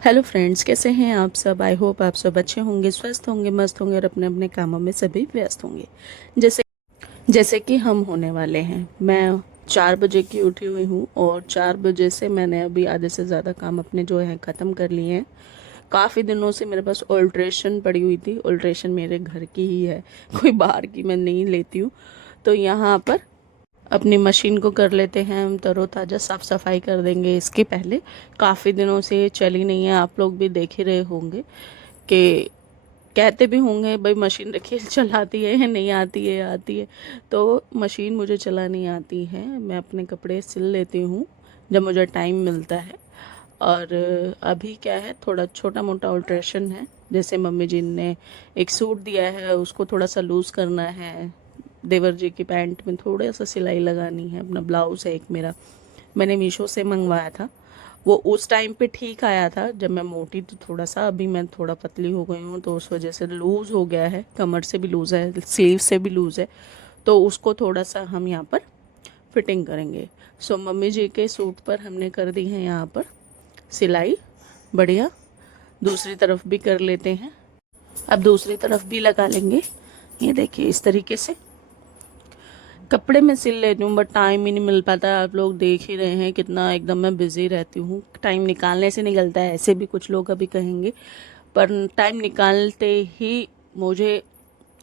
Hello friends, कैसे हैं आप सब। आई होप आप सब अच्छे होंगे, स्वस्थ होंगे, मस्त होंगे और अपने अपने कामों में सभी व्यस्त होंगे। जैसे जैसे कि हम होने वाले हैं। मैं 4 बजे की उठी हुई हूँ और 4 बजे से मैंने अभी आधे से ज़्यादा काम अपने जो हैं ख़त्म कर लिए हैं। काफ़ी दिनों से मेरे पास ऑल्ट्रेशन पड़ी हुई थी। ऑल्ट्रेशन मेरे घर की ही है, कोई बाहर की मैं नहीं लेती हूँ। तो यहाँ पर अपनी मशीन को कर लेते हैं हम तरोताज़ा, साफ़ सफाई कर देंगे इसके पहले। काफ़ी दिनों से ये चली नहीं है, आप लोग भी देख ही रहे होंगे कि कहते भी होंगे भाई मशीन रखिए चलाती है, नहीं आती है, आती है। तो मशीन मुझे चलानी आती है, मैं अपने कपड़े सिल लेती हूँ जब मुझे टाइम मिलता है। और अभी क्या है, थोड़ा छोटा मोटा अल्ट्रेशन है। जैसे मम्मी जी ने एक सूट दिया है, उसको थोड़ा सा लूज़ करना है। देवर जी की पैंट में थोड़ा सा सिलाई लगानी है। अपना ब्लाउज़ है एक मेरा, मैंने मीशो से मंगवाया था। वो उस टाइम पे ठीक आया था जब मैं मोटी थी थोड़ा सा। अभी मैं थोड़ा पतली हो गई हूँ तो उस वजह से लूज़ हो गया है, कमर से भी लूज़ है, स्लीव से भी लूज़ है। तो उसको थोड़ा सा हम यहाँ पर फिटिंग करेंगे। सो मम्मी जी के सूट पर हमने कर दी है यहाँ पर सिलाई बढ़िया। दूसरी तरफ भी कर लेते हैं। अब दूसरी तरफ भी लगा लेंगे। ये देखिए इस तरीके से कपड़े में सिल लेती हूँ, बट टाइम ही नहीं मिल पाता। आप लोग देख ही रहे हैं कितना एकदम मैं बिज़ी रहती हूँ। टाइम निकालने से निकलता है, ऐसे भी कुछ लोग अभी कहेंगे, पर टाइम निकालते ही मुझे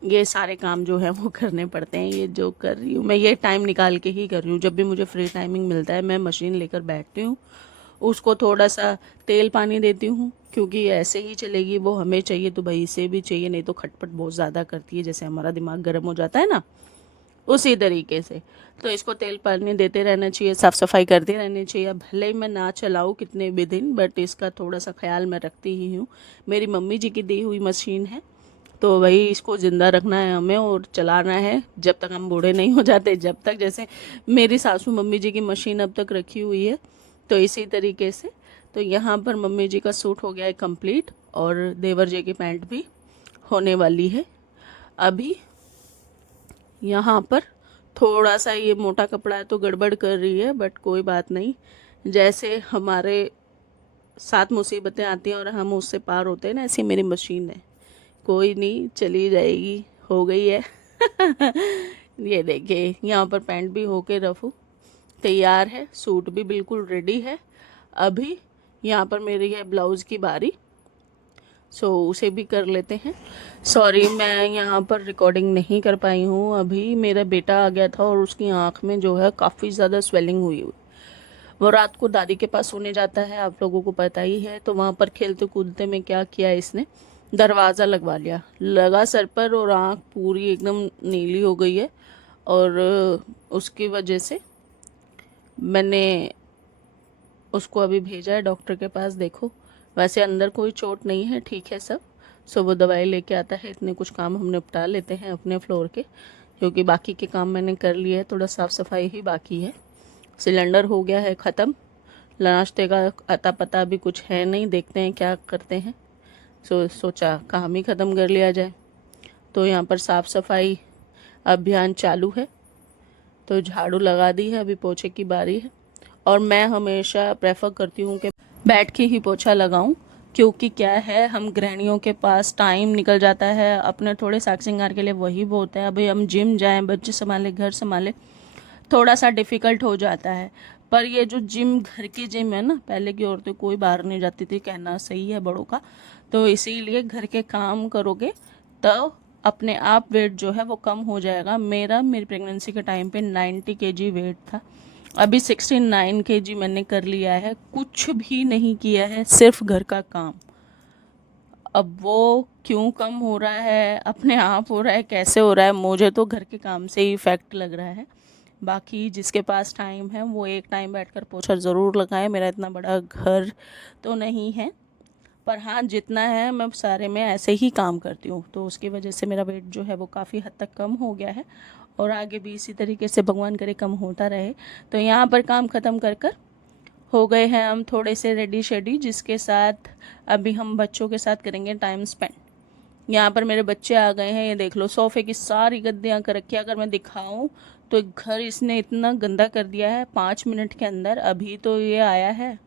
ये सारे काम जो है वो करने पड़ते हैं। ये जो कर रही हूँ मैं, ये टाइम निकाल के ही कर रही हूँ। जब भी मुझे फ्री टाइमिंग मिलता है मैं मशीन लेकर बैठती हूँ, उसको थोड़ा सा तेल पानी देती हूँ, क्योंकि ऐसे ही चलेगी वो, हमें चाहिए तो भाई इसे भी चाहिए, नहीं तो खटपट बहुत ज़्यादा करती है। जैसे हमारा दिमाग गर्म हो जाता है ना, उसी तरीके से। तो इसको तेल पानी देते रहना चाहिए, साफ़ सफाई करते रहनी चाहिए। भले ही मैं ना चलाऊँ कितने भी दिन, बट इसका थोड़ा सा ख्याल मैं रखती ही हूँ। मेरी मम्मी जी की दी हुई मशीन है, तो वही इसको ज़िंदा रखना है हमें और चलाना है जब तक हम बूढ़े नहीं हो जाते। जब तक जैसे मेरी सासू मम्मी जी की मशीन अब तक रखी हुई है, तो इसी तरीके से। तो यहाँ पर मम्मी जी का सूट हो गया है कंप्लीट और देवर जी की पैंट भी होने वाली है। अभी यहाँ पर थोड़ा सा ये मोटा कपड़ा है तो गड़बड़ कर रही है, बट कोई बात नहीं। जैसे हमारे साथ मुसीबतें आती हैं और हम उससे पार होते हैं ना, ऐसी मेरी मशीन है। कोई नहीं, चली जाएगी, हो गई है। ये देखिए यहाँ पर पैंट भी होके रफू तैयार है, सूट भी बिल्कुल रेडी है। अभी यहाँ पर मेरी है ब्लाउज़ की बारी, सो उसे भी कर लेते हैं। सॉरी मैं यहाँ पर रिकॉर्डिंग नहीं कर पाई हूँ। अभी मेरा बेटा आ गया था और उसकी आँख में जो है काफ़ी ज़्यादा स्वेलिंग हुई हुई। वो रात को दादी के पास सोने जाता है, आप लोगों को पता ही है। तो वहाँ पर खेलते कूदते में क्या किया इसने, दरवाज़ा लगवा लिया, लगा सर पर, और आँख पूरी एकदम नीली हो गई है। और उसकी वजह से मैंने उसको अभी भेजा है डॉक्टर के पास। देखो वैसे अंदर कोई चोट नहीं है, ठीक है सब। सो वो दवाई लेके आता है। इतने कुछ काम हम निपटा लेते हैं अपने फ्लोर के, क्योंकि बाकी के काम मैंने कर लिए है, थोड़ा साफ़ सफाई ही बाकी है। सिलेंडर हो गया है ख़त्म, नाश्ते का अता पता भी कुछ है नहीं, देखते हैं क्या करते हैं। सोचा काम ही ख़त्म कर लिया जाए। तो यहाँ पर साफ़ सफाई अभियान चालू है, तो झाड़ू लगा दी है, अभी पोछे की बारी है। और मैं हमेशा प्रेफर करती हूँ कि बैठ के ही पोछा लगाऊं, क्योंकि क्या है, हम गृहिणियों के पास टाइम निकल जाता है अपने थोड़े साग श्रृंगार के लिए, वही बहुत है। अभी हम जिम जाएं, बच्चे संभाले, घर संभाले, थोड़ा सा डिफ़िकल्ट हो जाता है। पर ये जो जिम, घर की जिम है ना, पहले की औरतें कोई बाहर नहीं जाती थी, कहना सही है बड़ों का। तो इसीलिए घर के काम करोगे तो अपने आप वेट जो है वो कम हो जाएगा। मेरी प्रेगनेंसी के टाइम पे 90 kg वेट था, अभी 69 kg मैंने कर लिया है। कुछ भी नहीं किया है, सिर्फ घर का काम। अब वो क्यों कम हो रहा है, अपने आप हो रहा है, कैसे हो रहा है, मुझे तो घर के काम से ही इफ़ेक्ट लग रहा है। बाकी जिसके पास टाइम है वो एक टाइम बैठकर पोछा ज़रूर लगाए। मेरा इतना बड़ा घर तो नहीं है, पर हाँ जितना है मैं सारे में ऐसे ही काम करती हूँ, तो उसकी वजह से मेरा वेट जो है वो काफ़ी हद तक कम हो गया है। और आगे भी इसी तरीके से भगवान करे कम होता रहे। तो यहाँ पर काम ख़त्म कर कर हो गए हैं हम थोड़े से रेडी शेडी, जिसके साथ अभी हम बच्चों के साथ करेंगे टाइम स्पेंड। यहाँ पर मेरे बच्चे आ गए हैं, ये देख लो सोफ़े की सारी गद्दियाँ कर रखी है। अगर मैं दिखाऊं तो घर इसने इतना गंदा कर दिया है 5 मिनट के अंदर। अभी तो ये आया है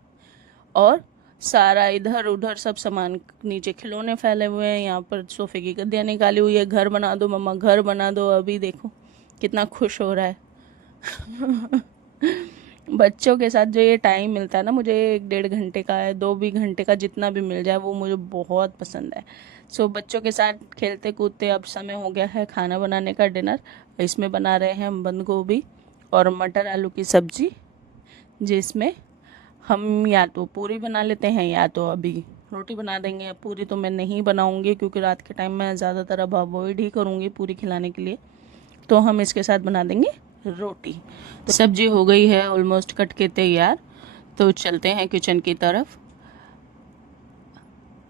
और सारा इधर उधर सब सामान, नीचे खिलौने फैले हुए हैं, यहाँ पर सोफ़े की गद्दियाँ निकाली हुई है। घर बना दो मम्मा, घर बना दो। अभी देखो कितना खुश हो रहा है। बच्चों के साथ जो ये टाइम मिलता है ना, मुझे 1-1.5 घंटे का है, 2 भी घंटे का, जितना भी मिल जाए वो मुझे बहुत पसंद है। सो बच्चों के साथ खेलते कूदते अब समय हो गया है खाना बनाने का, डिनर। इसमें बना रहे हैं हम बंद गोभी और मटर आलू की सब्जी, जिसमें हम या तो पूरी बना लेते हैं या तो अभी रोटी बना देंगे। पूरी तो मैं नहीं बनाऊंगी क्योंकि रात के टाइम मैं ज़्यादातर अब अवॉइड ही करूँगी पूरी खिलाने के लिए, तो हम इसके साथ बना देंगे रोटी। तो सब्जी हो गई है ऑलमोस्ट कट के तैयार, तो चलते हैं किचन की तरफ।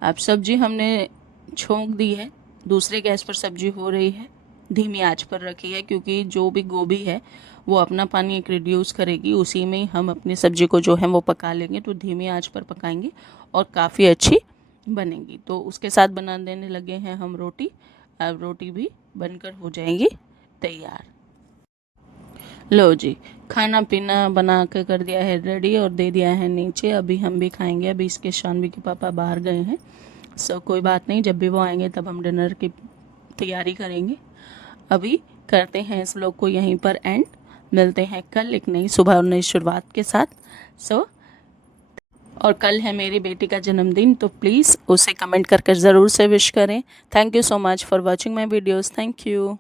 अब सब्जी हमने छोंक दी है, दूसरे गैस पर सब्जी हो रही है, धीमी आंच पर रखी है क्योंकि जो भी गोभी है वो अपना पानी एक रिड्यूस करेगी, उसी में हम अपनी सब्जी को जो है वो पका लेंगे। तो धीमी आंच पर पकाएंगे और काफ़ी अच्छी बनेगी। तो उसके साथ बना देने लगे हैं हम रोटी। अब रोटी भी बनकर हो जाएंगी तैयार। लो जी, खाना पीना बना के कर दिया है रेडी और दे दिया है नीचे। अभी हम भी खाएंगे। अभी इसके शानवी के पापा बाहर गए हैं, सो कोई बात नहीं, जब भी वो आएंगे तब हम डिनर की तैयारी करेंगे। अभी करते हैं इस व्लॉग को यहीं पर एंड। मिलते हैं कल एक नई सुबह और नई शुरुआत के साथ। और कल है मेरी बेटी का जन्मदिन, तो प्लीज़ उसे कमेंट करके ज़रूर से विश करें। Thank you so much for watching my videos. Thank you.